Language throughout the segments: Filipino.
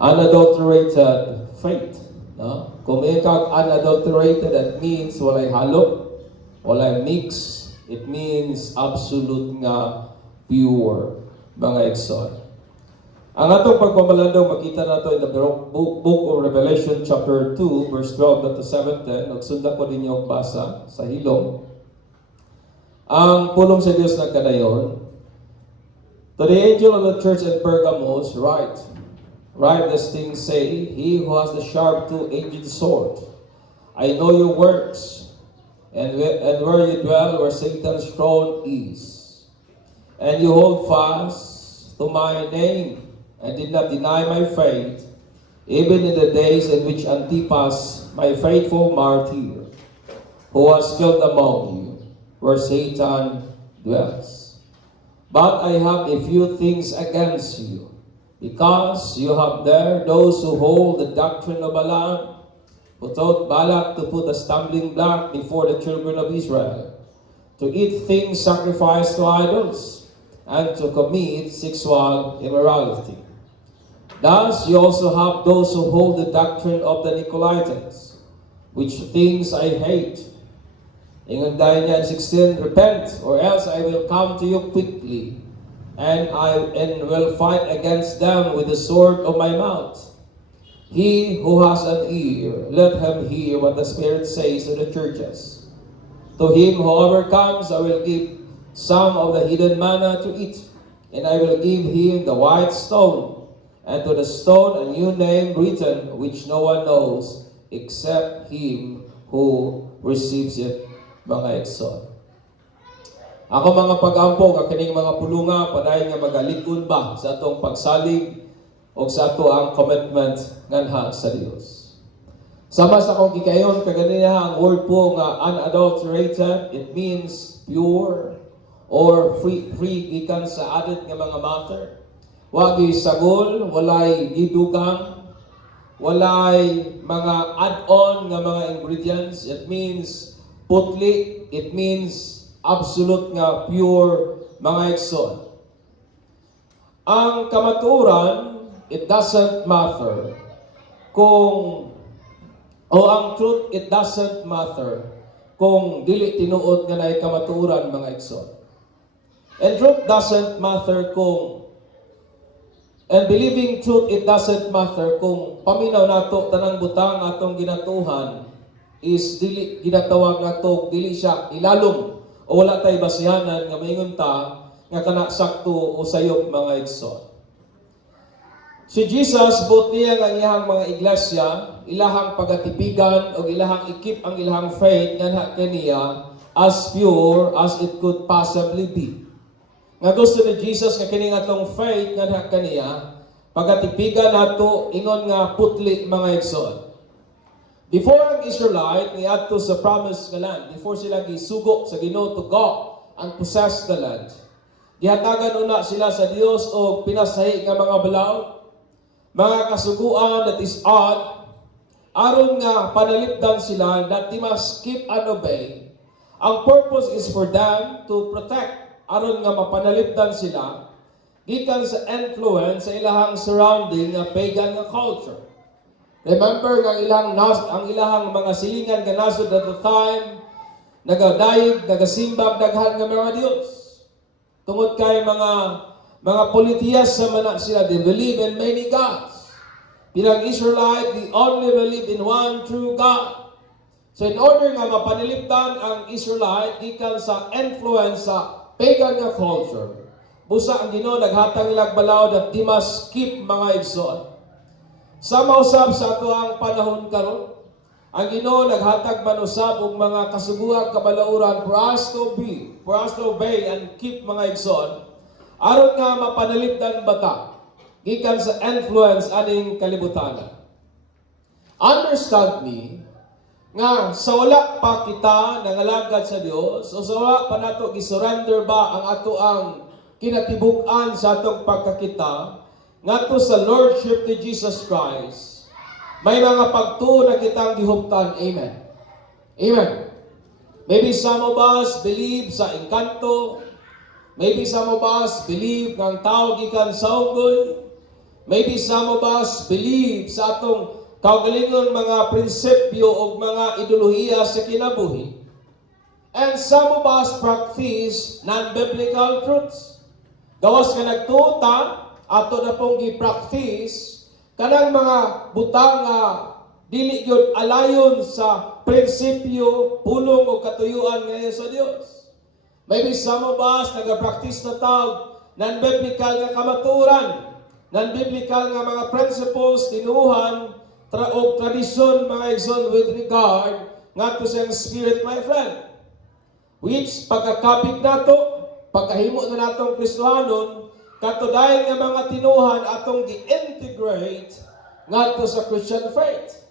unadulterated faith. No? Kung may kag unadulterated, that means walay halo, walay mix. It means absolute nga pure, mga igsoon. Ang atong pagmamalandong makita nato in the book of Revelation chapter 2 verse 12 to 17. Nagsunda ko ninyo basa sa hilom. Ang pulong sa Dios nagkadayon. To the angel of the church in Pergamos write this thing, say, he who has the sharp two-edged sword, I know your works, and where you dwell, where Satan's throne is. And you hold fast to my name, and did not deny my faith, even in the days in which Antipas, my faithful martyr, who was killed among you, where Satan dwells. But I have a few things against you, because you have there those who hold the doctrine of Balaam, who taught Balak to put a stumbling block before the children of Israel, to eat things sacrificed to idols, and to commit sexual immorality. Thus you also have those who hold the doctrine of the Nicolaitans, which things I hate. In Daniel 16, repent, or else I will come to you quickly, and will fight against them with the sword of my mouth. He who has an ear, let him hear what the Spirit says to the churches. To him who overcomes, I will give some of the hidden manna to eat, and I will give him the white stone, and to the stone a new name written, which no one knows except him who receives it, mga igsoon. Ako mga pag-ampo, kakining mga pulunga, paday nga magalikon ba sa atong pagsalig o sa ato ang commitment nganha sa Dios. Sama sa akong gikayon, kaganina ang word po nga unadulterated, it means pure or free gikan sa added nga mga matter. Wagi sagol, walay gidugang, walay mga add-on nga mga ingredients. It means putli, it means absolute nga pure, mga igsoon. Ang kamaturan, it doesn't matter ang truth, it doesn't matter kung dili tinuod nga naay kamaturan, mga igsoon. And truth doesn't matter and believing truth, it doesn't matter kung paminaw nato tanang butang atong ginatuhan is dili ginatawag nato, dili siya ilalom o wala tay basihanan nga maingon ta nga kana sakto o sayop, mga igsoon. Si Jesus, buot niya ang iyang mga iglesia, ilahang pagatipigan o ilahang ikip ang ilahang faith nga kaniya as pure as it could possibly be. Nga gusto ni Jesus nga kini atong faith nga kaniya, pagatipigan nato ingon nga putli, mga igsoon. Before ang Israelite niadto sa promised land, before sila gisugo sa Ginoo to go and possess the land, gihatagan una sila sa Dios og pinasahi nga mga balaod, mga kasuguan that is odd, aron nga panalipdan sila that they must keep and obey. Ang purpose is for them to protect, aron nga mapanalipdan sila gikan sa influence sa ilahang surrounding nga pagan nga culture. Remember nga ang ilahang mga silingan nga nasod at the time, nagadayig, nagasimbag daghan nga mga Dios. Tungod kay mga politias sa mana sila, they believe in many gods. Bilang Israelite, they only believe in one true God. So in order nga mapanilipdan ang Israelite gikan sa influence sa pagan nga culture, busa ang Ginoo naghatag ilag balaod at di must keep, mga igsoon. Sa mausab sa ato ang panahon karon, ang Ginoo naghatag man usab og mga kasuguang kabalauran for us to obey and keep, mga igsoon, aron nga mapanalipdan bata gikan sa influence aning kalibutan. Understand me nga sa wala pa kita nangalagad sa Dios o sa wala pa nato gisurrender ba ang ato ang kinatibuk-an sa atong pagkakita ngadto sa Lordship ni Jesus Christ, may mga pagtuo na kitang gihuptan. Amen. Amen. Maybe some of us believe sa engkanto. Maybe some of us believe ng tao gikan sa unggoy. Maybe some of us believe sa atong kaugalingon mga prinsipyo o mga ideolohiya sa kinabuhi. And some of us practice non-biblical truths. Gawas ka nagtuta, ato na pong gi-practice, kanang mga butang nga dili gyud alayon sa prinsipyo, pulong o katuyuan ngayon sa Dios. Maybe some of us nag-practice na tawag non-biblical nga kamaturan, non-biblical nga mga principles, tinuhan, o tradisyon, mga igsoon, with regard nga to sa spirit, my friend. Which, pagkakapit nato, pagkahimo na natong Kristohanon, katudayan nga mga tinuhan atong gi-integrate nga to sa Christian faith.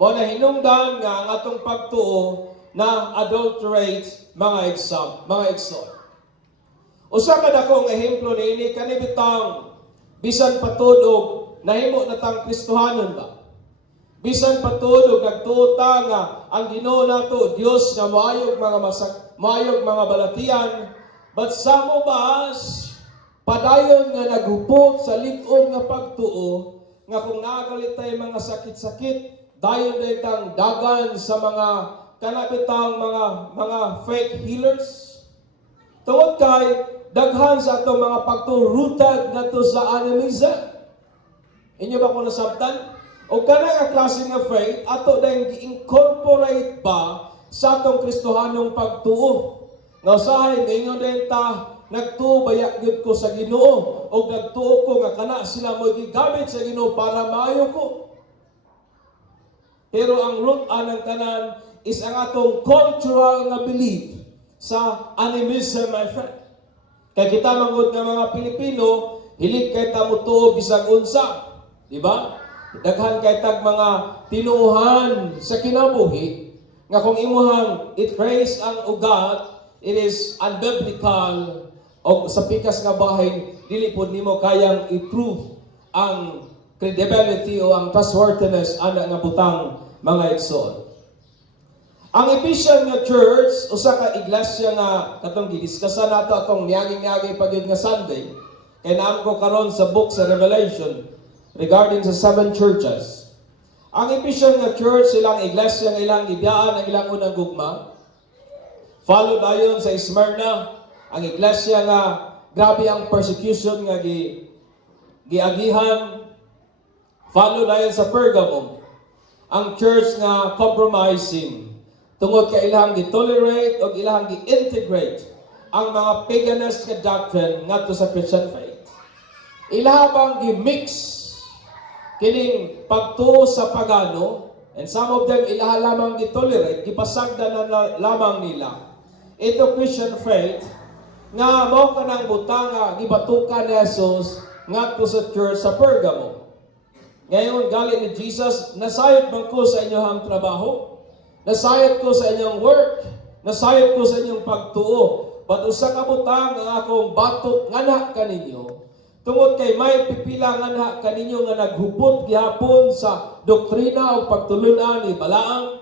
Mo na hinungdan nga ang atong pagtuo na adulterate mga igsoon. Usa ka dakong ehemplo niini kanibitang bisan patudog nahimo na tang Kristohanon ba? Bisan patudog nagtuta nga ang Ginoo nato Dios nga maayog mga balatian, but some of us padayon nga naghupot sa lig-on nga pagtuo nga kung nagalit tay mga sakit-sakit dayon daytang dagan sa mga kanabitang mga fake healers. Tungod kay daghan sa atong mga pagturutad nato sa animism. Inyo ba kung nasabtan? O kanang klase nga faith, ato dahil gi-incorporate ba sa atong Kristohanong pagtuo. Nga usahay, ngayon din ta, nagtuo bayak yun ko sa Ginoo, o nagtuo ko nga kana sila mo gigamit sa Ginoo para maayo ko. Pero ang root anang tanan is ang atong cultural nga belief sa animism, my friend. Kaya kita mangod nga mga Pilipino, hilig kay ta mutuo bisag unsa, di ba? Daghan kay tag mga tinuhan sa kinabuhi nga kung imuhang i-trace ang ugat, it is unbiblical o sa pikas nga bahin dili pud nimo kayang i-prove ang credibility o ang trustworthiness ana nga butang mga igsoon. Ang Ephesian nga church usa ka iglesia nga katong gidiskusan nato atong niaging-niaging pagyud nga Sunday kay naam ko karon sa book sa Revelation regarding sa 7 churches. Ang Ephesian nga church, silang iglesia nga ilang gibiyaan ang ilang unang gugma. Follow dayon sa Smyrna, ang iglesia nga grabe ang persecution nga giagihan. Follow dayon sa Pergamum, ang church nga compromising. Tungod kay ilang gi-tolerate o ilang gi-integrate ang mga paganist nga doctrine ngadto sa Christian faith. Ilhabang gi-mix kining pagtuo sa pagano, and some of them ilaha lamang gitolerate, gipasagda na lamang nila. Ito Christian faith, nga mao kanang butang nga gibatukan ni Jesus ngadto sa church sa Pergamo. Ngayon, gali ni Jesus, nasayot man ko sa inyong trabaho, nasayot ko sa inyong work, nasayot ko sa inyong pagtuo, but usa ka butang nga akong batok ngana kaninyo, tungod kay may pipilangan ha kaninyo nga naghupot gihapon sa doktrina o pagtulunan ni Balaam,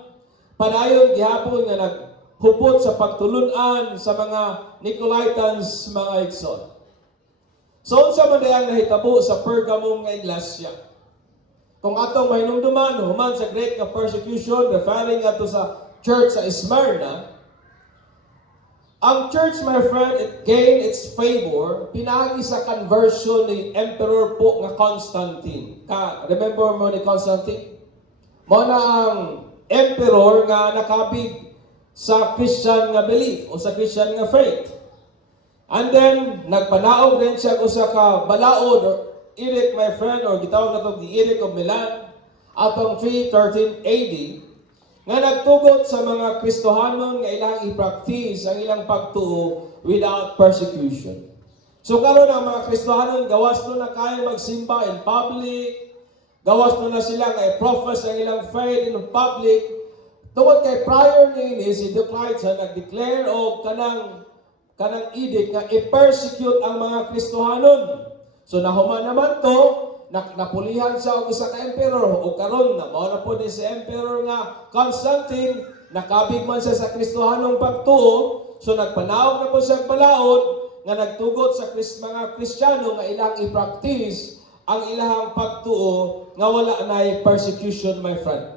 padayon gihapon nga naghupot sa pagtulunan sa mga Nicolaitans, mga igsoon. So unsa man dayang nahitabo sa Pergamum nga iglesia? Kung atong mahinumduman human sa great nga persecution referring ato sa church sa Smyrna, ang church, my friend, it gained its favor pinagi sa conversion ni Emperor po nga Constantine. Remember mo ni Constantine? Mo na ang emperor nga nakabig sa Christian nga belief o sa Christian nga faith. And then, nagpanaog rin siya usa ka balaod or edict, my friend, or gitawag na ito, the Edict of Milan, atong 313 AD, nga nagtugot sa mga Kristohanon nga ilang i-practice ang ilang pagtuo without persecution. So karon ang mga Kristohanon gawas na kaya magsimba in public, gawas na sila nga i-profess ang ilang faith in public. Tungod kay prior niini si Diocletian nag-declare o kanang edict nga i-persecute ang mga Kristohanon. So nahuman naman to, napulihan siya og isa ka emperor o karon na mao na po ni si emperor nga Constantine, nakabig man siya sa Kristohanong pagtuo, so nagpanaog na po siya balaod nga nagtugot sa mga Kristiyano nga ilang i-practice ang ilahang pagtuo nga wala na persecution, my friend.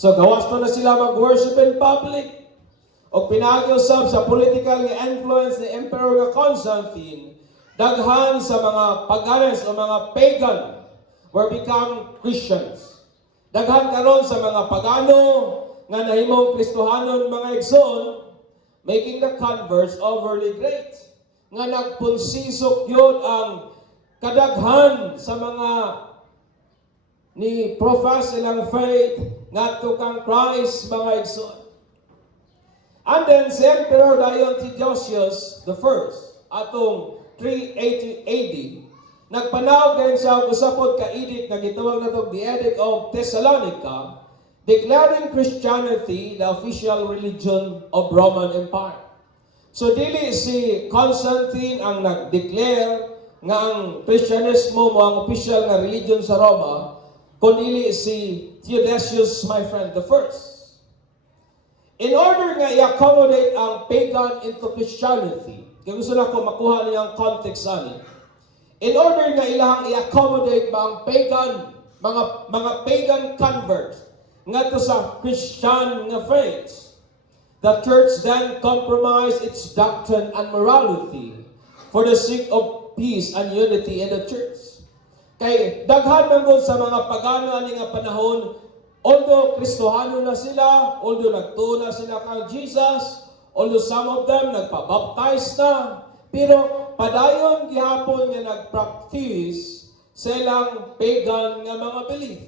So gawas na sila mag-worship in public. O pinag-usap sa political nga influence ni Emperor nga Constantine, daghan sa mga paganes o mga pagan were become Christians. Daghan karon sa mga pagano nga nahimong Kristohanon mga igsoon, making the converts overly great. Nga nagpunsisok yun ang kadaghan sa mga ni profess ilang faith ngadto kang Christ mga igsoon. And then si Emperor dayon si Theodosius the first atong 380 AD nagpanawag din sa usapod ka edict nga gitawag nato the Edict of Thessalonica, declaring Christianity the official religion of Roman Empire. So dili si Constantine ang nag-declare nga ang Kristyanismo mo ang official nga religion sa Roma, kundi si Theodosius, my friend, the first. In order nga i-accommodate ang pagan into Christianity, kaya gusto na ko makuha niyang context ani. In order nga ilahang i-accommodate ba ang pagan, mga pagan converts ngadto sa Christian nga faith, the church then compromised its doctrine and morality for the sake of peace and unity in the church. Kay daghan man gud sa mga pagano ani nga panahon, although Kristohano na sila, although nagtuo na sila kang Jesus, although some of them nagpabaptize na, pero padayon gihapon nga nagpractice sa ilang pagan nga mga belief.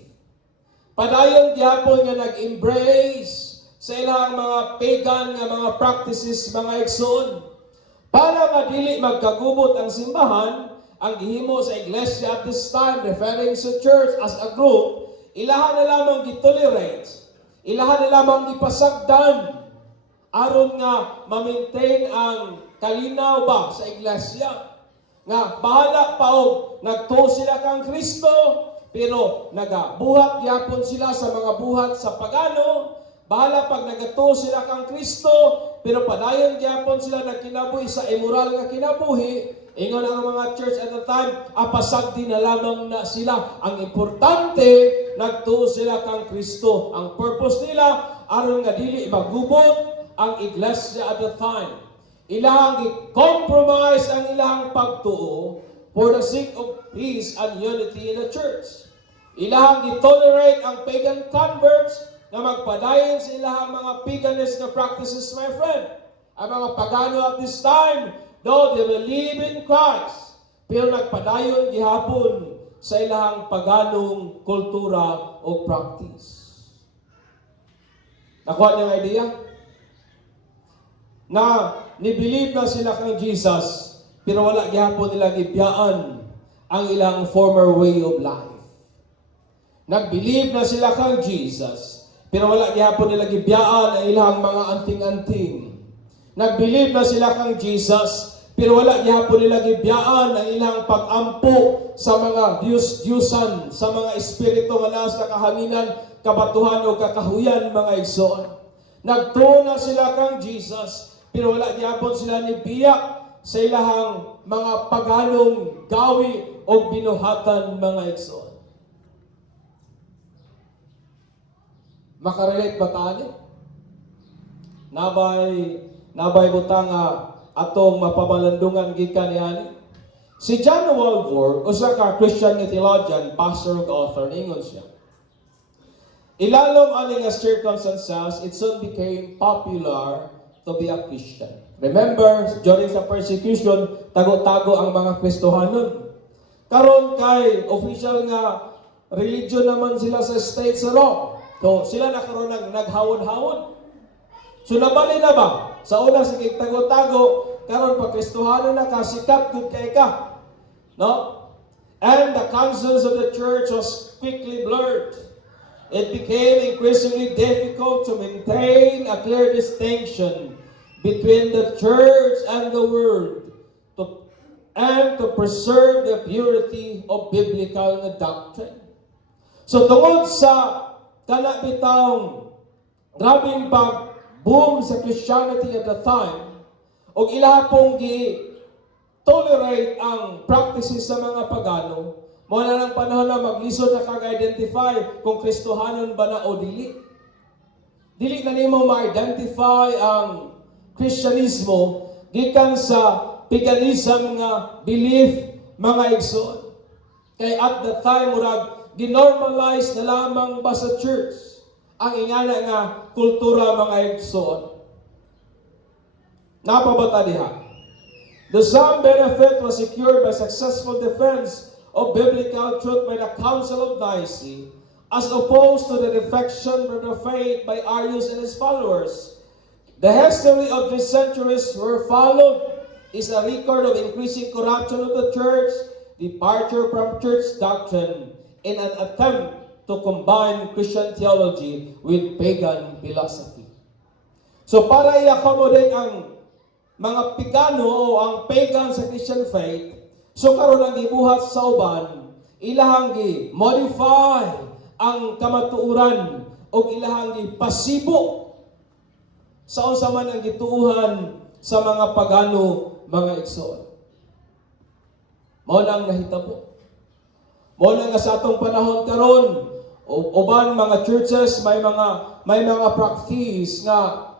Padayon gihapon nga nag-embrace sa ilang mga pagan nga mga practices, mga igsoon. Para nga dili magkagubot ang simbahan, ang gihimo sa iglesia at this time, referring sa church as a group, ilahan na lamang gitolerate, ilahan na lamang gipasagdan, aron nga ma-maintain ang kalinaw ba sa iglesia. Nga bahala pa og nagtuo sila kang Kristo, pero nagabuhat gyapon sila sa mga buhat sa pagano. Bahala pag nagatuo sila kang Kristo, pero padayon gyapon sila nagkinabuhi sa immoral nga kinabuhi. Ingon ang mga church at the time, apasagdi na lamang na sila. Ang importante, nagtuo sila kang Kristo. Ang purpose nila, aron nga dili magubot ang iglesia at the time. Ilahang i-compromise ang ilahang pagtuo for the sake of peace and unity in the church. Ilahang i-tolerate ang pagan converts na magpadayon sa ilahang mga paganist na practices, my friend. Ang mga pagano at this time, though they believe in Christ, pero nagpadayon gihapon sa ilahang paganong kultura o practice. Nakuha niyo ang idea? Na ni-believe na sila kang Jesus, pero wala gihapon nila gibiyaan ang ilang former way of life. Nag-believe na sila kang Jesus, pero wala gihapon nila gibiyaan ang ilang mga anting-anting. Nag-believe na sila kang Jesus, pero wala gihapon nila gibiyaan ang ilang pag-ampo sa mga Diyos-Diyosan, sa mga espiritu nga nasa kahanginan, kabatuhan o kakahuyan, mga igsoon. Nagtuo na sila kang Jesus, pero wala gihapon sila nibiya sa ilahang mga paganong gawi o binuhatan, mga igsoon. Makarelate ba tayo? Nabay butang atong mapabalandungan gikan niani. Si John Walvoord, usa ka Christian theologian, pastor ug author, ningon siya. Ilalom ani nga circumstances, it soon became popular to be a Christian. Remember, during sa persecution, tago-tago ang mga Kristohanon. Karon kay official nga religion naman sila sa state sa Rome. So sila na karon naghawod-hawod. So nabali na ba? Sa una sige tago-tago, karon pa Kristohano na kasikat gud kay ka. No? And the conscience of the church was quickly blurred. It became increasingly difficult to maintain a clear distinction between the church and the world, and to preserve the purity of biblical doctrine. So tungod sa kana bitawng grabing pag-boom sa Christianity at the time, og ila pong gi-tolerate ang practices sa mga pagano, Mo na ng panahon na maglisod na kag-identify kung Kristohanon ba na o dili. Dili na nimo ma-identify ang Kristyanismo gikan sa paganism nga belief mga igsoon. Kay at the time murag ginormalize na lamang ba sa church ang ingana nga kultura mga igsoon. Napabata diha. The sum benefit was secured by successful defense of biblical truth by the Council of Nicaea, as opposed to the defection from the faith by Arius and his followers. The history of 3 centuries were followed is a record of increasing corruption of the church, departure from church doctrine, in an attempt to combine Christian theology with pagan philosophy. So para i-accommodate ang mga pagano o ang pagan sa Christian faith, so karon ang gibuhat sa uban, ilahang gi-modify ang kamatuoran o ilahang gi-pasibo sa unsa man ang gituuhan sa mga pagano mga igsoon. Mao na ang nahitabo. Mao na nga sa atong panahon karon, uban mga churches may mga practice nga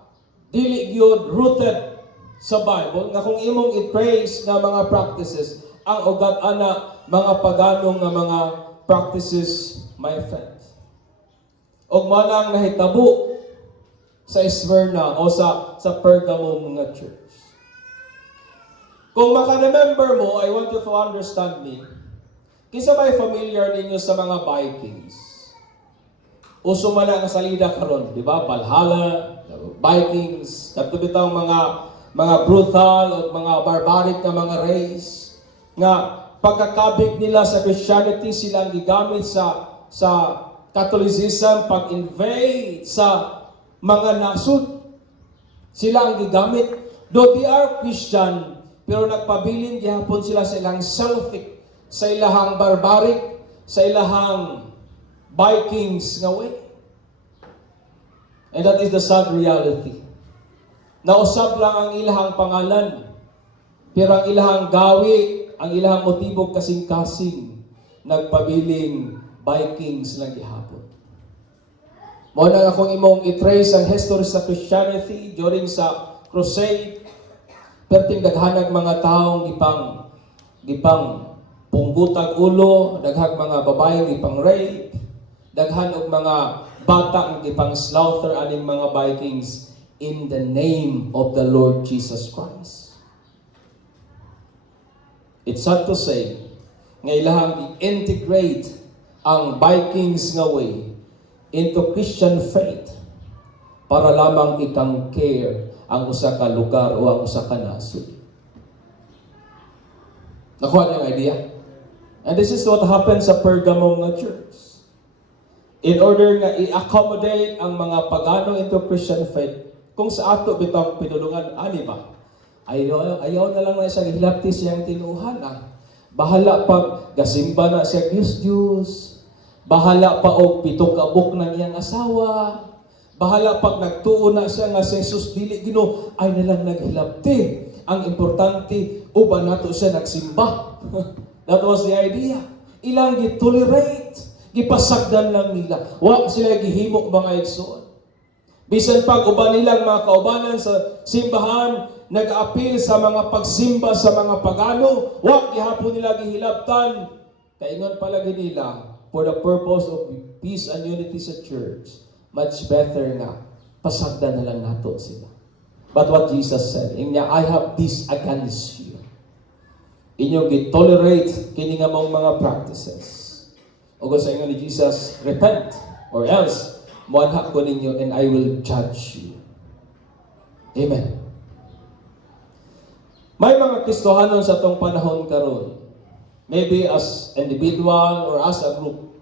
dili gyud rooted sa Bible nga kung imong i-trace nga mga practices ang ugat ana mga paganong nga mga practices, my friends. Og manang nahitabo sa Smyrna o sa Pergamum nga church. Kung maka-remember mo, I want you to understand me. Kinsa ba'y familiar ninyo sa mga Vikings? Uso man ang salida karon, di ba? Valhalla, Vikings, katubitaw mga brutal o mga barbaric na mga race nga pagkakabig nila sa Christianity sila ang gigamit sa Catholicism pag-invade sa mga nasud. Sila ang gigamit. Though they are Christian, pero nagpabilin gihapon sila sa ilang Celtic, sa ilahang barbaric, sa ilahang Vikings nga way. And that is the sad reality. Nausab lang ang ilahang pangalan, pero ang ilahang gawi, ang ilahang motibo kasing-kasing nagpabiling Vikings lang gihapon. Mao na akong imong i-trace ang history sa Christianity during sa crusade, perting daghanag mga taong gipang punggutag ulo, daghang mga babae gipang rape, daghan og mga bata nga gipang slaughter aning mga Vikings in the name of the Lord Jesus Christ. It's sad to say, nga ilahang i-integrate ang Vikings nga way into Christian faith para lamang ikang care ang usa ka lugar o ang usa ka nasod. Nakuha niyo ang idea? And this is what happened sa Pergamum nga church. In order nga i-accommodate ang mga pagano into Christian faith, kung sa ato bitang pinulungan, ani ba? Ayaw na lang na siya hilapti siyang tinuhan. Bahala pag gasimba na siya Diyos. Bahala pa og pitong kabuk ng iyang asawa. Bahala pag nagtuo na siya nga si Jesus dili Ginoo, ay nalang naghilapti. Ang importante, uban nato siya nagsimba. That was the idea. Ilang gitolerate, gipasagdan lang nila. Wa sila gihimo mga igsoon. Bisan pag uban nilang mga kaubanan sa simbahan, nag-appeal sa mga pagsimba sa mga pagano, wa gihapon nila gihilabtan. Kaingon palagi nila, for the purpose of peace and unity sa church, much better nga, pasagdan na lang nato sila. But what Jesus said, I have this against you. Inyong gitolerate kini nga mga practices. O kung sa inyo ni Jesus, repent, or else, muanha ko ninyo and I will judge you. Amen. May mga Kristohanon sa itong panahon karon, maybe as individual or as a group,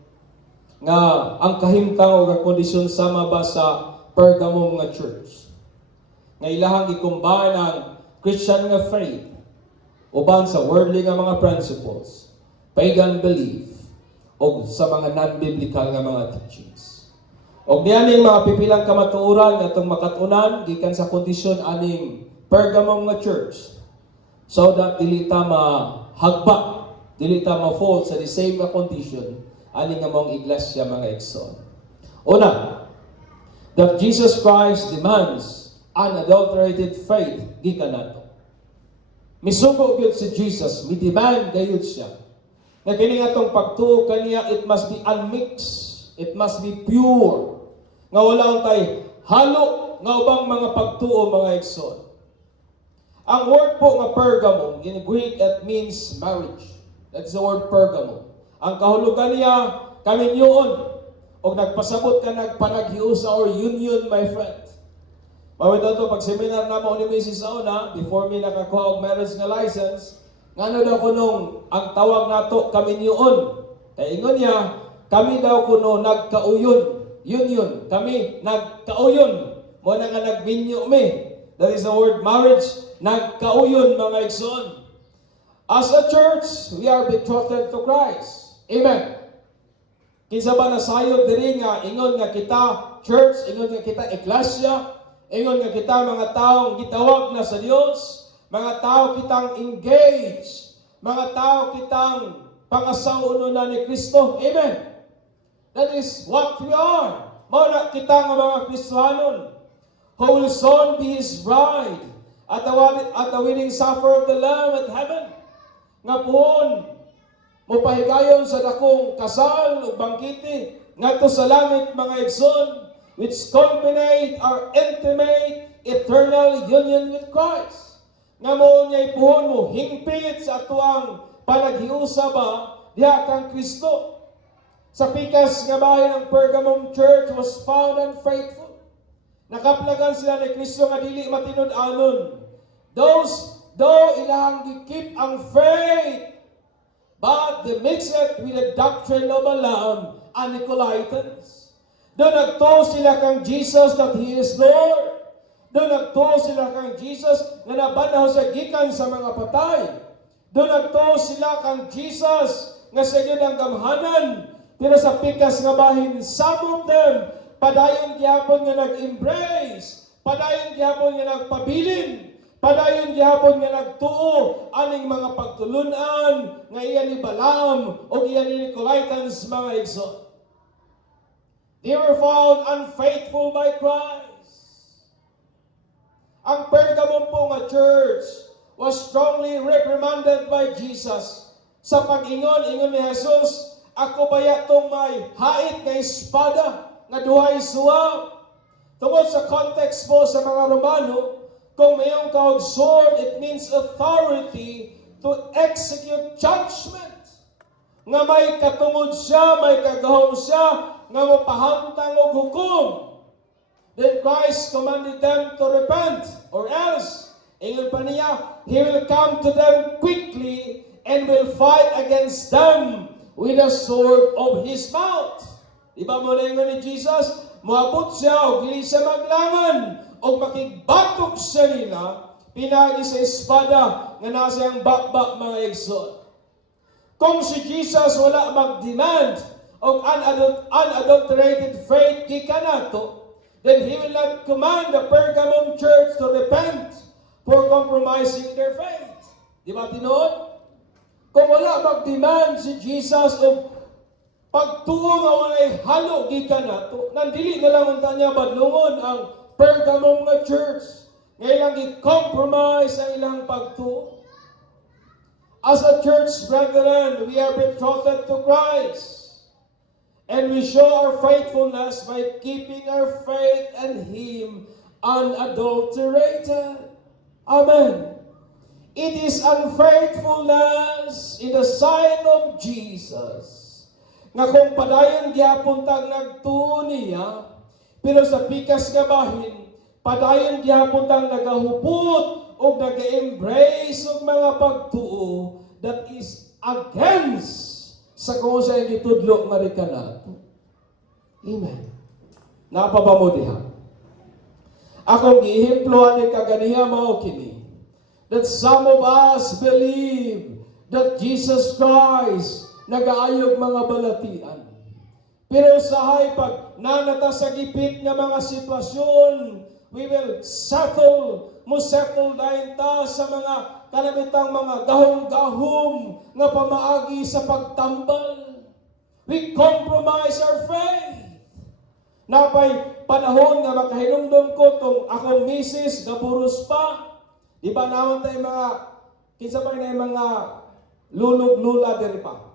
nga ang kahimtang o kondisyon sama ba sa Pergamum nga church. Nga ilahang i-combine ang Christian nga faith uban sa worldly nga mga principles, pagan belief, o sa mga non-biblical nga mga teachings. Og dianing mga pipilang kamatuoran nga itong makatunan gikan sa kondisyon aning Pergamum nga church, so that dili ta mahagba dili ta ma-fall sa the same nga condition ani nga mong iglesia mga igsoon. Una, that Jesus Christ demands unadulterated faith gikan nato. Misugo gyud si Jesus, mi demand gayud siya. Nga kini nga tong pagtuo kaniya, it must be unmixed, it must be pure. Nga wala tay halo nga ubang mga pagtuo mga igsoon. Ang word po nga Pergamum in Greek it means marriage. That's the word Pergamum. Ang kahulugan niya kaminyoon o nagpasabot ka nagpanaghiusa or union my friend. Mawito to pag seminar na mo ni Mrs. Sauna before me nakakuha og marriage nga license, ngano daw kuno ang tawag nato kaminyoon. Kay ingon niya kami daw kuno nagkauyon. Union, kami nagkauyon. Mo na nga nagminyo mi. That is the word marriage. Nagkauyon mga igsoon. As a church, we are betrothed to Christ. Amen. Kinsa ba nasayod diri nga ingon nga kita church, ingon nga kita iglesia, ingon nga kita mga taong gitawag na sa Dios, mga tao kitang engaged, mga tao kitang pangasawa na ni Kristo. Amen. That is what we are. Mao na kita nga mga Kristiyanon who will soon be His bride at the wedding supper of the Lamb at heaven. Nga puhon, mupahigayon sa dakong kasal o bangkite, ngadto sa langit mga igsoon, which culminate our intimate, eternal union with Christ. Nga mo niya'y puhon mo, hingpit sa atuang panaghiusa ba, diha kang Kristo. Sa pikas nga bahay ng Pergamum Church was found unfaithful. Nakaplagan sila ni Kristo nga dili matinud-anon. Though ilang gikip ang faith, but they mix it with the doctrine of Balaam and Nicolaitans. Doon nagtuo sila kang Jesus that He is Lord. Doon nagtuo sila kang Jesus na nabanaw sa gikan sa mga patay. Doon nagtuo sila kang Jesus nga sa inyo ng gamhanan. Pero sa pikas nga bahin, some of them, padayon gihapon nga nag-embrace, padayon gihapon nga nagpabilin, padayon gihapon nga nagtuo aning mga pagtulunan nga iya ni Balaam o iya ni Nicolaitans mga igsoon. They were found unfaithful by Christ. Ang Pergamum po nga church was strongly reprimanded by Jesus. Sa pag-ingon ni Jesus, ako baya itong may hait na espada nga duhay suwab. Tungod sa context po sa mga Romano, kung mayroong kahog sword, it means authority to execute judgment. Nga may katungod siya, may kagahom siya, nga mapahamtang og hukom. Then Christ commanded them to repent, or else, ingon pa niya, He will come to them quickly and will fight against them with the sword of His mouth. Diba mo na yung ni Jesus? Moabot siya o dili siya maglangan o makigbatok siya nila pinagi sa espada nga nasa yung bakbak mga igsoon. Kung si Jesus wala mag-demand of unadulterated faith gikan nato, then He will not command the Pergamum church to repent for compromising their faith. Di ba tinuod? Kung wala mag-demand si Jesus o pagtuo nga walay halo gikan nato, nandili na lang unta niya badlungon ang Pergamum nga church. Ngailang i-compromise ang ilang pagtuo. As a church, brethren, we are betrothed to Christ. And we show our faithfulness by keeping our faith in Him unadulterated. Amen. It is unfaithfulness in the sight of Jesus nga kung padayon gyapon tang nagtuo niya, pero sa pikas nga bahin, padayon gyapon tang nagahupot o nag-embrace og mga pagtuo that is against sa kung sa gitudlo nga rikanato. Amen. Napa ba mo diha? Akong gihimploan ni kaganiya mao kini, that some of us believe that Jesus Christ nagaayog mga balatian. Pero sahay pag nanata sa gipit nga mga sitwasyon, we will settle dahin ta sa mga kanabitang mga gahom-gahom nga pamaagi sa pagtambal. We compromise our faith. Napay panahon nga makahinumdum ko tong akong misis gaburos pa. Di ba naman tayo mga kinsa pa na mga lulog-lula diri pa.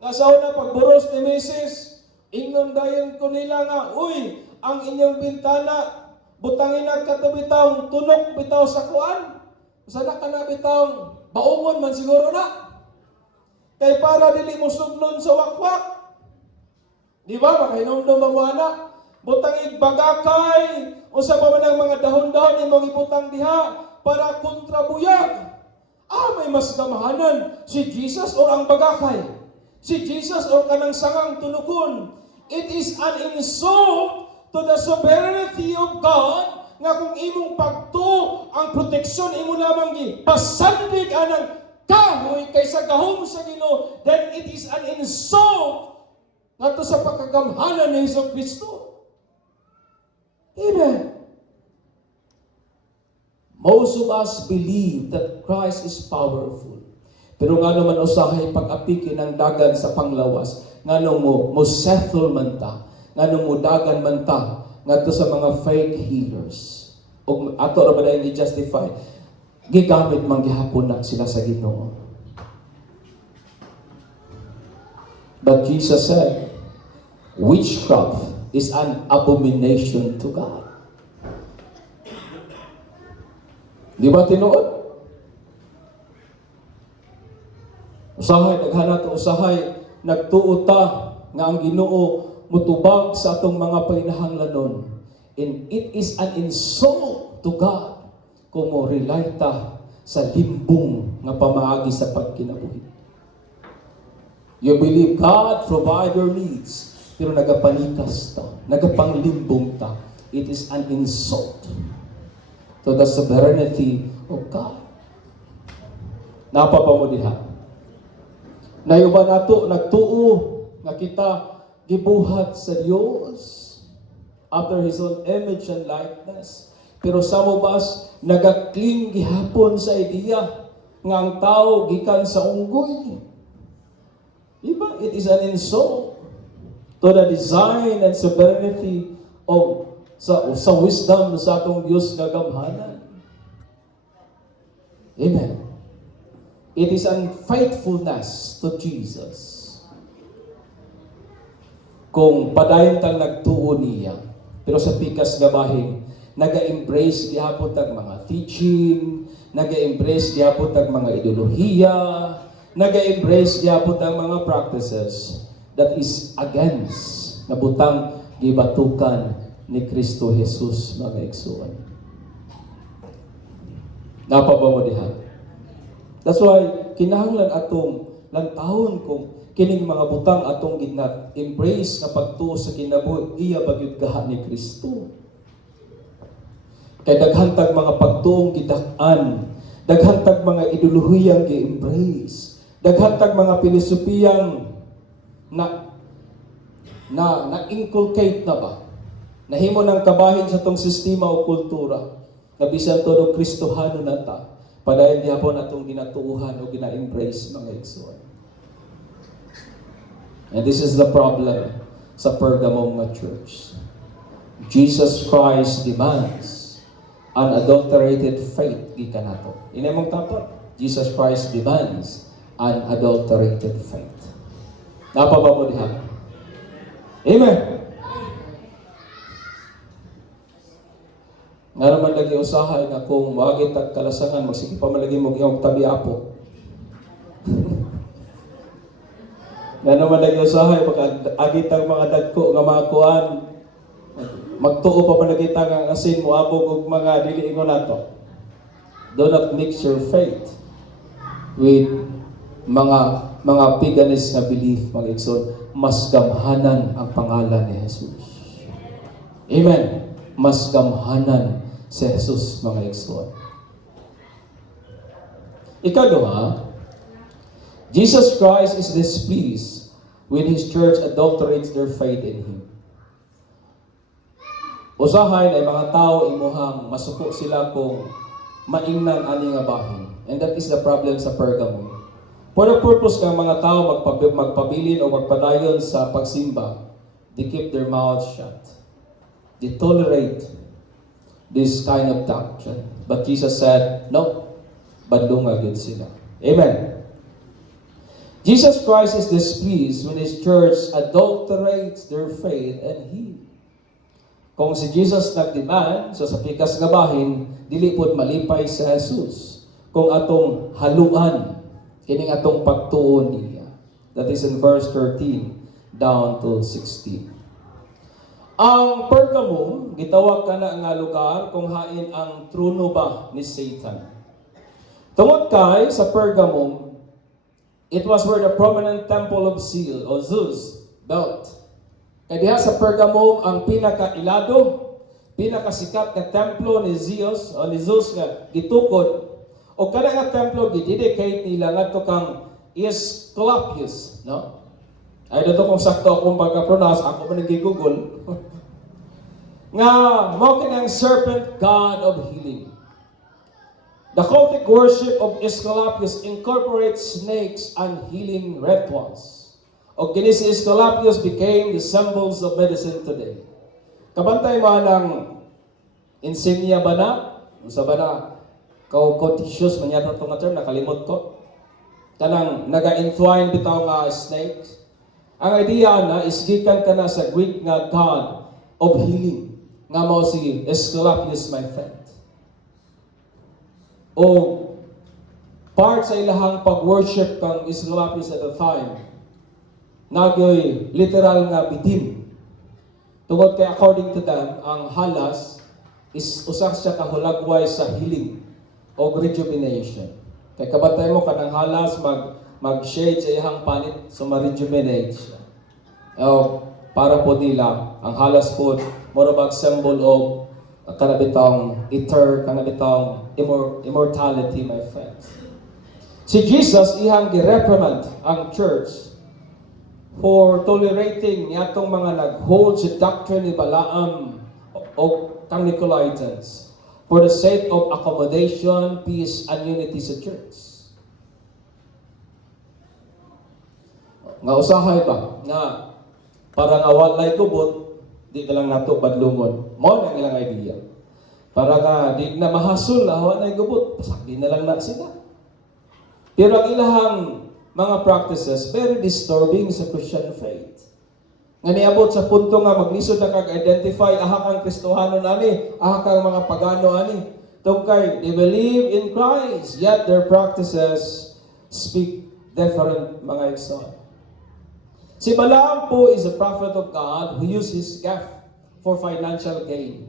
Nga sa una pagburos ni misis, ingnon dayon ko nila nga, uy, ang inyong bintana butangin ang katubitaw tunok bitaw sa kuan. Sana ka na bitaw baungon man siguro na. Kay para dili mo suglon sa wakwak. Di ba? Makahinumdum ba mo anak? Butang igbagakay o sa pa man ang mga dahon-dahon imong ibutang diha para kontrabuyag. May mas gamahanan si Jesus o ang bagakay. Si Jesus o kanang sangang tunukon. It is an insult to the sovereignty of God nga kung imong pagtuo ang proteksyon imo lamang gi pasandig anang kahoy kaysa gahom sa Ginoo, then it is an insult ngadto sa pagkagamhanan ni Hesus Kristo. Amen. Most of us believe that Christ is powerful. Pero nga naman usahay pag-apiki ng dagan sa panglawas, nga mo settle man ta, nga mo dagan man ta, ngadto sa mga fake healers. O ato ra ba na i-justify? Gigamit man gihapon na sila sa Ginoo. But Jesus said, witchcraft is an abomination to God. Di ba tinuod? Usahay, naghanat usahay, nagtuo ta nga ang Ginoo mutubag sa atong mga painahanglanon. And it is an insult to God kung mo rely ta sa limbong nga pamaagi sa pagkinabuhi. You believe God provide your needs, pero nagapanikas ta, nagapanglimbong ta. It is an insult to the sovereignty of God. Napapa mo diha. Nayuba nato nagtuo nga kita gibuhat sa Dios after His own image and likeness. Pero sa mubas nagakling gihapon sa ideya nga ang tao gikan sa unggoy. Diba? It is an insult to the design and sovereignty of sa wisdom sa atong Dios nga gamhanan. Amen. It is unfaithfulness to Jesus. Kung padayon tang nagtuo niya, pero sa pikas gabahin, naga-embrace gihapon tag mga teaching, naga-embrace gihapon tag mga ideolohiya, naga-embrace gihapon tag mga practices that is against nabutang gibatukan ni Kristo Jesus mga igsoon. Napaba mo diha. That's why kinahanglan atong lantahon kung kining mga butang atong gina-embrace na pagtuo sa kinabuhi iya bagyud kaha ni Kristo. Kay daghantag mga pagtuong gidak-an, daghantag mga ideolohiyang gi-embrace, daghantag mga pilosopiyang na-inculcate na ba? Nahimo ng kabahin sa tong sistema o kultura. Kabisan todo Kristohano na ta. Padayon gihapon atong ginatuuhan o gina-embrace mga igsoon. And this is the problem sa Pergamum nga church. Jesus Christ demands unadulterated faith gikan nato. Inemong tapon, Jesus Christ demands unadulterated faith. Napaba mo diha? Amen. Nga naman lagi usahay na kung wagit at kalasangan, magsige pa malagi mo iyong tabi apo. Nga naman lagi usahay, agit ang mga dagko nga mga kuan, magtuo pa managita ang asin mo abog og mga dili ingon nato. Do not mix your faith with mga paganist na belief, mga igsoon. Mas gamhanan ang pangalan ni Jesus. Amen. Mas gamhanan si Jesus, mga igsoon. Ikaduha, Jesus Christ is displeased when His church adulterates their faith in Him. Usahay na mga tao imuhang masuko sila kung maingnan ani nga bahin. And that is the problem sa Pergamum. For the purpose ng mga tao magpabilin o magpadayon sa pagsimba, they keep their mouths shut. They tolerate this kind of doctrine. But Jesus said, no, badlunga gid sila. Amen. Jesus Christ is displeased when His church adulterates their faith and He. Kung si Jesus nagdemand, so sa pikas nga bahin, dili pod malipay sa Jesus. Kung atong haluan, kining atong pagtuon niya. That is in verse 13 down to 16. Ang Pergamum, gitawag ka na nga lugar kung hain ang trono ba ni Satan. Tungod kay sa Pergamum, it was where the prominent temple of Zeus built. Kaya diha sa Pergamum, ang pinakailado, pinakasikat na templo ni Zeus nga gitukod. O kada nga templo gidedicate nila ngadto kang Aesculapius, no? Ay dito kung sakto akong pagka-pronounce, ako man nag-google. Nga mao kinang serpent god of healing. The cultic worship of Aesculapius incorporates snakes and healing rituals. O kini si Aesculapius became the symbols of medicine today. Kabantay mo ng insignia ba na? Unsa ba na? Coticious man yata itong term, nakalimot ko. Kanang naga-entwine bitaw nga snakes. Ang idea na is gikan ka na sa Greek nga god of healing. Nga mao si Aesculapius, my friend. O part sa ilahang pag-worship kang Aesculapius at the time, nagyoy literal nga bitim. Tungod kay according to them, ang halas is usak siya kahulagway sa healing o rejuvenation. Kay kabantay mo kanang halas mag-shade sa iyang panit so ma-rejuvenate siya. Para po nila ang halas po morobag symbol of kanabitang kanabitang immortality, my friends. Si Jesus ihang gireprimand ang church for tolerating niyatong mga nag-hold sa doctrine ni Balaam o kang Nicolaitans for the sake of accommodation, peace, and unity sa church. Nga usahay ba nga para nga walay kubot, di na lang nato badlungon. Mao na ilang idea. Para nga di na mahasol na walay kubot, pasakdi na lang na sila. Pero ang ilahang mga practices very disturbing sa Christian faith. Nga niabot sa punto nga maglisod na kag-identify aha kang Kristohanon ani, aha kang mga pagano ani. Tungkay they believe in Christ, yet their practices speak different mga igsoon. Si Balaam po is a prophet of God who used his gift for financial gain.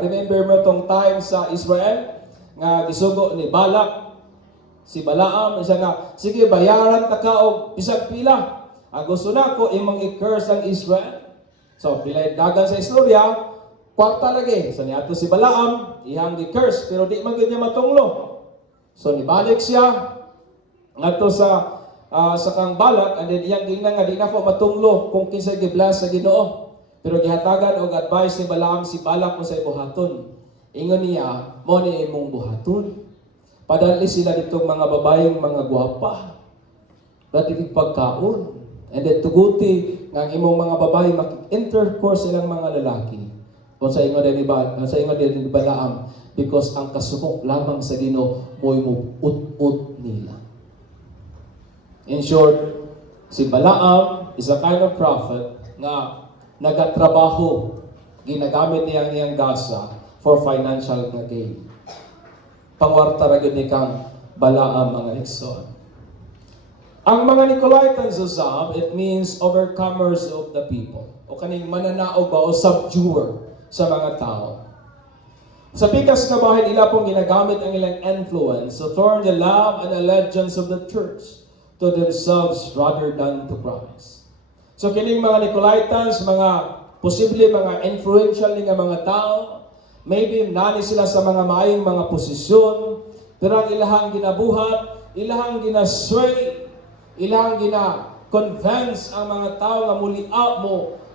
Remember mo tong time sa Israel nga gisugo ni Balak. Si Balaam isa nga, sige bayaran ta ka og bisag pila. Gusto na ko imong i-curse ang Israel. So pila dagan sa istorya, kwarta lagi. So niadto si Balaam, ihang gi-curse pero di man gid niya matunglo. So nibalik siya ngadto sa kang Balak, and then iyang gingnan nga di na ko matunglo kung kinsa gi-bless sa Ginoo. Pero gihatagan og advice ni Balaam si Balak kung sa buhaton. Ingon niya, mo ni imong buhaton. Padali sila ditong mga babayeng mga gwapa. Dati pagkaon. And then tuguti nga imong mga babae makik-intercourse silang mga lalaki. Kung sa ingon din ni Balaam, because ang kasubok lamang sa Ginoo mo'y ut-ut nila. In short, si Balaam is a kind of prophet nga nagatrabaho, ginagamit niya ang iyang gasa for financial gain. Pangwarta ra gyud ni kang Balaam mga igsoon. Ang mga Nicolaitans usab, it means overcomers of the people. O kaning mananaog ba o subduer sa mga tao. Sa pikas na bahay nila pong ginagamit ang ilang influence to turn the love and allegiance of the church to themselves rather than to Christ. So kining mga Nicolaitans, mga posible mga influential nga mga tao, maybe nani sila sa mga maayong mga posisyon, pero ang ilahang ginabuhat, ilahang ginasway, ilahang gina-convince ang mga tao nga muli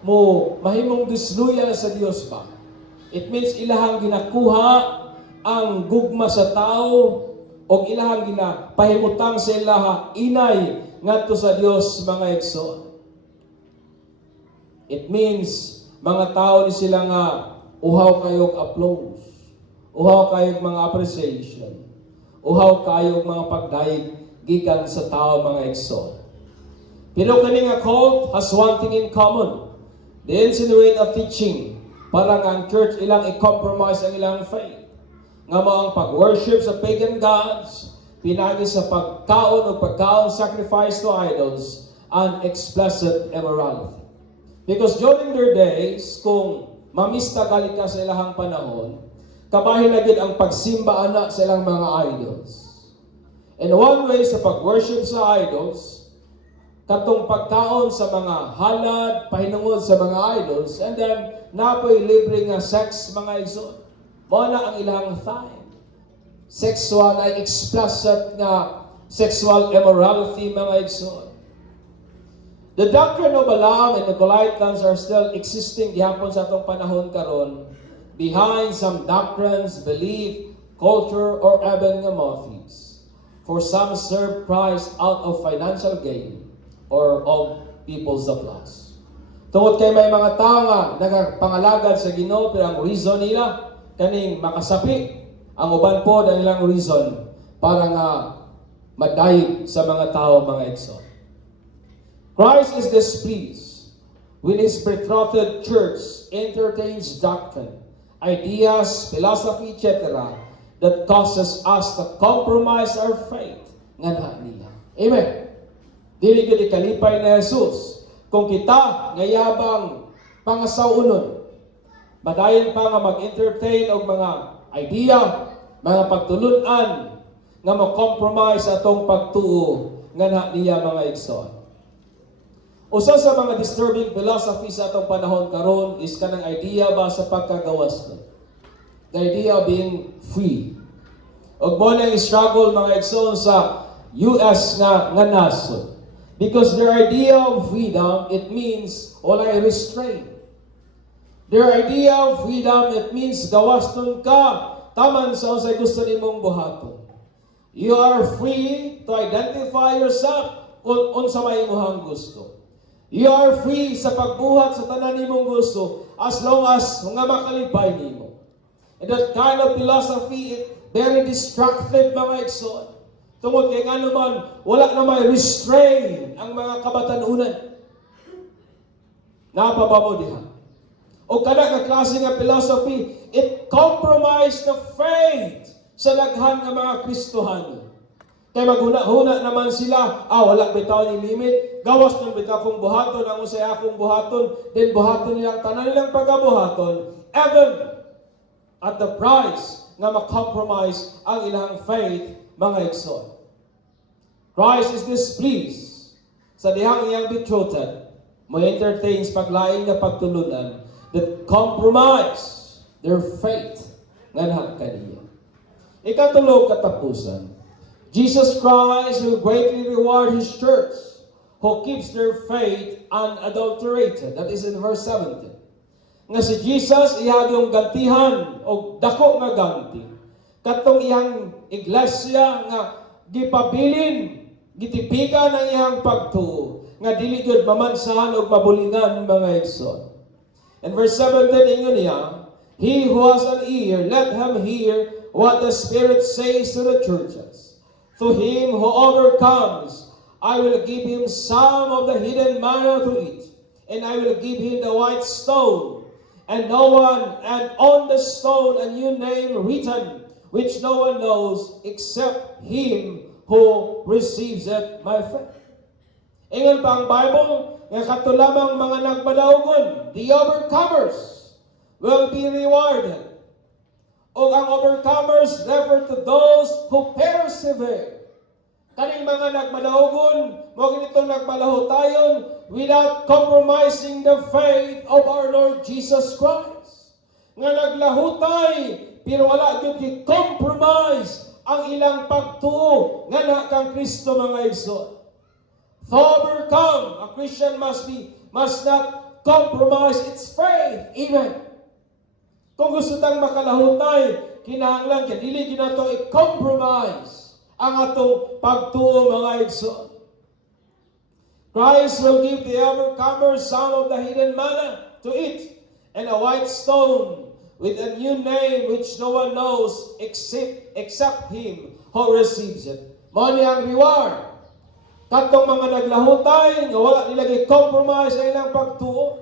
mo mahimong disluya sa Dios ba. It means ilahang ginakuha ang gugma sa tao o ilahang gina pahimutang sa ilaha inay ngadto sa Dios mga igsoon. It means mga tao ni sila nga uhaw kayog applause, uhaw kayog mga appreciation, uhaw kayog mga pagdayeg gikan sa tao mga igsoon. Pero kani nga cult has one thing in common. They insinuate a teaching para nga ang church ilang i-compromise ang ilang faith. Nga mo ang pag-worship sa pagan gods, pinagi sa pagkaon o pagkaon sacrifice to idols, and explicit immorality. Because during their days, kung mamista gali ka sa ilahang panahon, kabahin na gid ang pagsimba ana sa ilang mga idols. And one way sa pag-worship sa idols, katong pagkaon sa mga halad, pahinungod sa mga idols, and then napoy libre nga sex mga igsoon. Mao na ang ilang time. Sexual ay explicit nga sexual immorality mga igsoon. The doctrine of Balaam and Nicolaitans are still existing gihapon sa atong panahon karon behind some doctrines, belief, culture, or even nga motives. For some serve Christ out of financial gain or of people's applause. Tungod kay may mga tao nga nagapangalagad sa Ginoo pero ang reason nila kaning makasapi, ang uban po danilang reason para nga madayeg sa mga tao mga igsoon. Christ is displeased when His betrothed church entertains doctrine, ideas, philosophy, etc. that causes us to compromise our faith nga niya. Amen. Dili gid ikalipay na Jesus kung kita ngayabang pangasaunon, madayon pa nga mag-entertain og mga idea, mga pagtulunan nga mo-compromise atong pagtuo nga niya mga igsoon. Usa sa mga disturbing philosophy sa atong panahon karon is kanang idea ba sa pagkagawas. The idea of being free. Og mo nang struggle mga igsoon sa US nga nasod. Because their idea of freedom, it means walay restraint. Their idea of freedom, it means gawaston ka taman sa unsay gusto nimong buhaton. You are free to identify yourself kung unsa may imong gusto. You are free sa pagbuhat sa tanan nimong gusto as long as nga makalipay nimo. And that kind of philosophy is very destructive mga igsoon. Tungod kay nga naman wala na may restrain ang mga kabatanunan. Napababo diha. O kada ka klase nga philosophy, it compromised the faith sa daghan nga mga Kristohano. Kaya maghuna-huna naman sila, wala bitaw ni limit, gawas ng bitaw kong buhaton, ang usay akong buhaton, then buhaton nilang tanan nilang pagkabuhaton, even at the price nga makompromise ang ilang faith, mga igsoon. Christ is displeased sa dihang iyang betrothed, mo entertains paglaing nga pagtulunan that compromise their faith nga kaniya. Ikatulog katapusan, Jesus Christ will greatly reward His church who keeps their faith unadulterated. That is in verse 17. Nga si Jesus iyang gantihan o dako nga ganti. Katong iyang iglesia nga gipabilin, gitipikan ang iyang pagtuo nga dili gud mamansahan og mabulingan mga igsoon. In verse 17 ingon niya, He who has an ear, let him hear what the Spirit says to the churches. To him who overcomes, I will give him some of the hidden manna to eat, and I will give him the white stone, and on the stone a new name written, which no one knows except him who receives it by faith. Ingon pa ang Bible, nga kato lamang mga nagmadaugon, the overcomers will be rewarded. O ang overcomers refer to those who persevere. Kaning mga nagmadaugon, mo ganitong nagmalahutayon without compromising the faith of our Lord Jesus Christ. Nga naglahutay, pero wala gyud i-compromise ang ilang pagtuo nga na kang Kristo mga igsoon. To overcome, a Christian must not compromise its faith. Amen. Kung gusto tang makalahutay, kinahanglan kay dili ginato i-compromise ang atong pagtuo mga igsoon. Christ will give the overcomers some of the hidden manna to eat, and a white stone with a new name which no one knows except him who receives it. Mao ni ang reward. Katong mga naglahutay nga wala nila gi-compromise sa ilang pagtuo.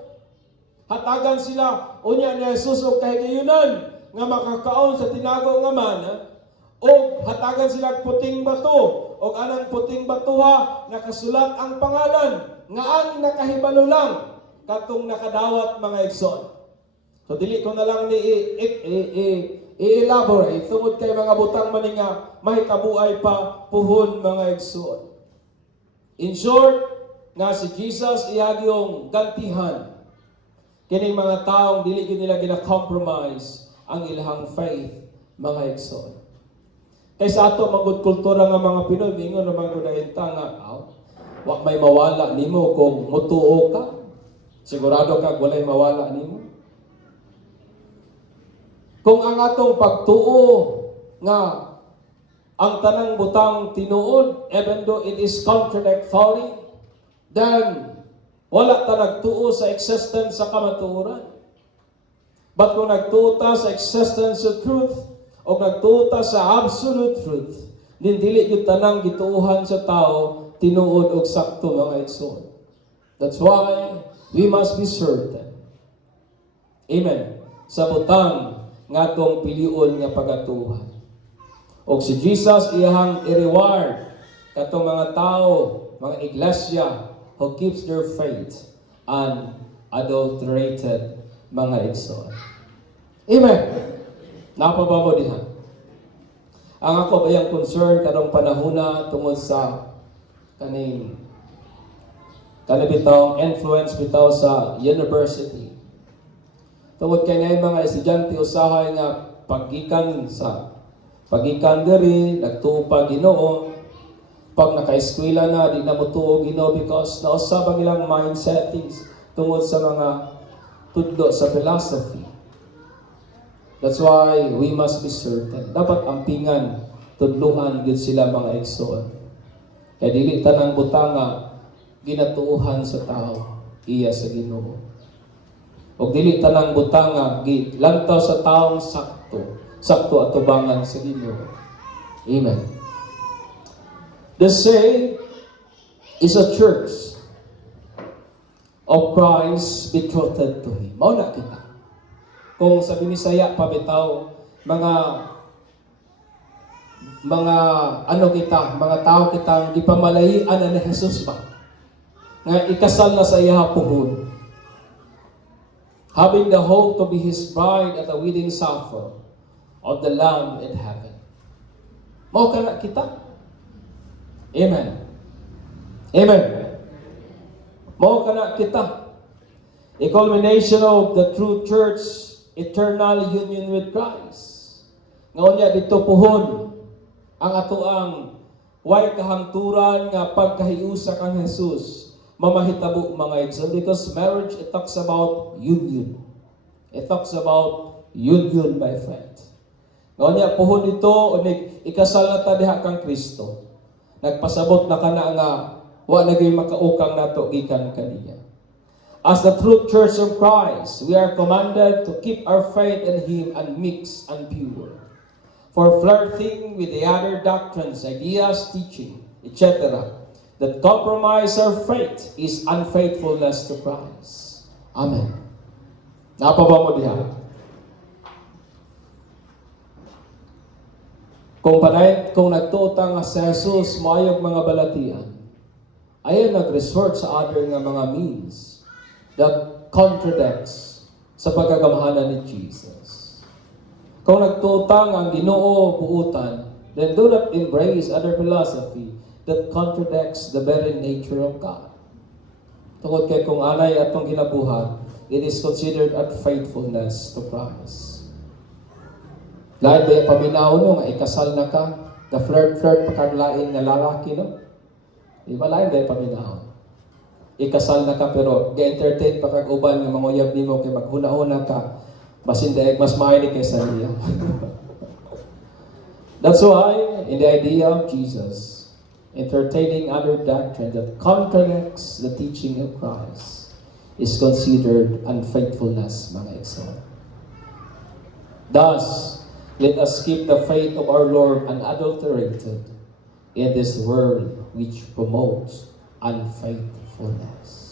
Hatagan sila unya ni Jesus og kahigayunan nga makakaon sa tinago nga mana, o hatagan sila puting bato, o anang puting batuha nakasulat ang pangalan nga ang nakahibalo lang katong nakadawat mga igsoon. So dili ko na lang ni i-elaborate tungod kay mga butang maninga mahikabuay pa puhon mga igsoon. In short, nga si Jesus iyagyong gantihan kining mga taong dili gyud nila gina-compromise ang ilahang faith mga igsoon. Kay sa ato magud kultura nga mga Pinoy, ingon naman ko dahil nga, wa may mawala nimo kung mutuo ka. Sigurado ka walay mawala nimo. Kung ang atong pagtuo nga ang tanang butang tinuod, even though it is contradictory, then wala ta nagtuo sa existence sa kamatuoran. But kung nagtuo ta sa existence of truth, o nagtuo ta sa absolute truth, din dili gyud tanang gituohan sa tao tinuod og sakto mga igsoon. That's why we must be certain. Amen. Sa butang nga atong pilion nga pagatuhan. Og si Jesus iyang i-reward katong mga tao, mga iglesia who keeps their faith unadulterated mga igsoon. Amen. Napaba mo diha. Ang ako bayang concern karong panahona tungod sa kaning bitaw influence bitaw sa university. Tungod kay nay mga estudyante usahay nga pagikan diri nagtuo pa Ginoo, pag naka-eskwela na di na motuo Ginoo because nausab ang ilang mind settings tungod sa mga tudlo sa philosophy. That's why we must be certain. Dapat ampingan, tudluhan gid sila mga igsoon. Kaya dili tanang butang nga ginatuuhan sa tao, iya sa Ginoo. O dili tanang butang nga lantaw sa taong sakto atubangan sa Ginoo. Amen. The same is a church of Christ betrothed to Him. Mao na kita. Kung sa Binisaya pabitaw, mga tao kitang gipamalayian na ni Jesus ba? Nga ikasal na sa iya puhon. Having the hope to be His bride at the wedding supper of the Lamb in heaven. Mao kana kita? Amen. Amen. Mao kana kita? A culmination of the true church eternal union with Christ. Ngayon niya dito puhon ang atoang way kahangturan nga pagkahiusa kang Jesus mamahitabo mga igsoon, because marriage, it talks about union. It talks about union, my friend. Ngayon niya puhon dito unig ikasal na ta diha kang Kristo. Nagpasabot na kana nga wa nagay makaukang nato gikan kaniya. As the true church of Christ, we are commanded to keep our faith in Him unmixed and pure. For flirting with the other doctrines, ideas, teaching, etc., that compromise our faith is unfaithfulness to Christ. Amen. Napaba mo diha? Kung nagtuta nga sa Jesus, mayog mga balatian, ayan nag-resort sa other nga mga means that contradicts sa pagkagamahanan ni Jesus. Kung nagtutang ang Ginoo buutan, then do not embrace other philosophy that contradicts the very nature of God. Tungod kay kung anay atong ginabuhat, it is considered unfaithfulness to Christ. Lahat ba yung paminaw no, nga ikasal na ka, the flirt pakaglain nga lalaki no? Di ba lahat ba yung paminaw? Ikasal na ka pero ga-entertain pa kag-uban nga manguyab nimo kay maghuna-huna ka basin daig mas maayo kaysa niya. That's why, in the idea of Jesus, entertaining other doctrine that contradicts the teaching of Christ is considered unfaithfulness, mga igsoon. Thus, let us keep the faith of our Lord unadulterated in this world which promotes unfaithfulness.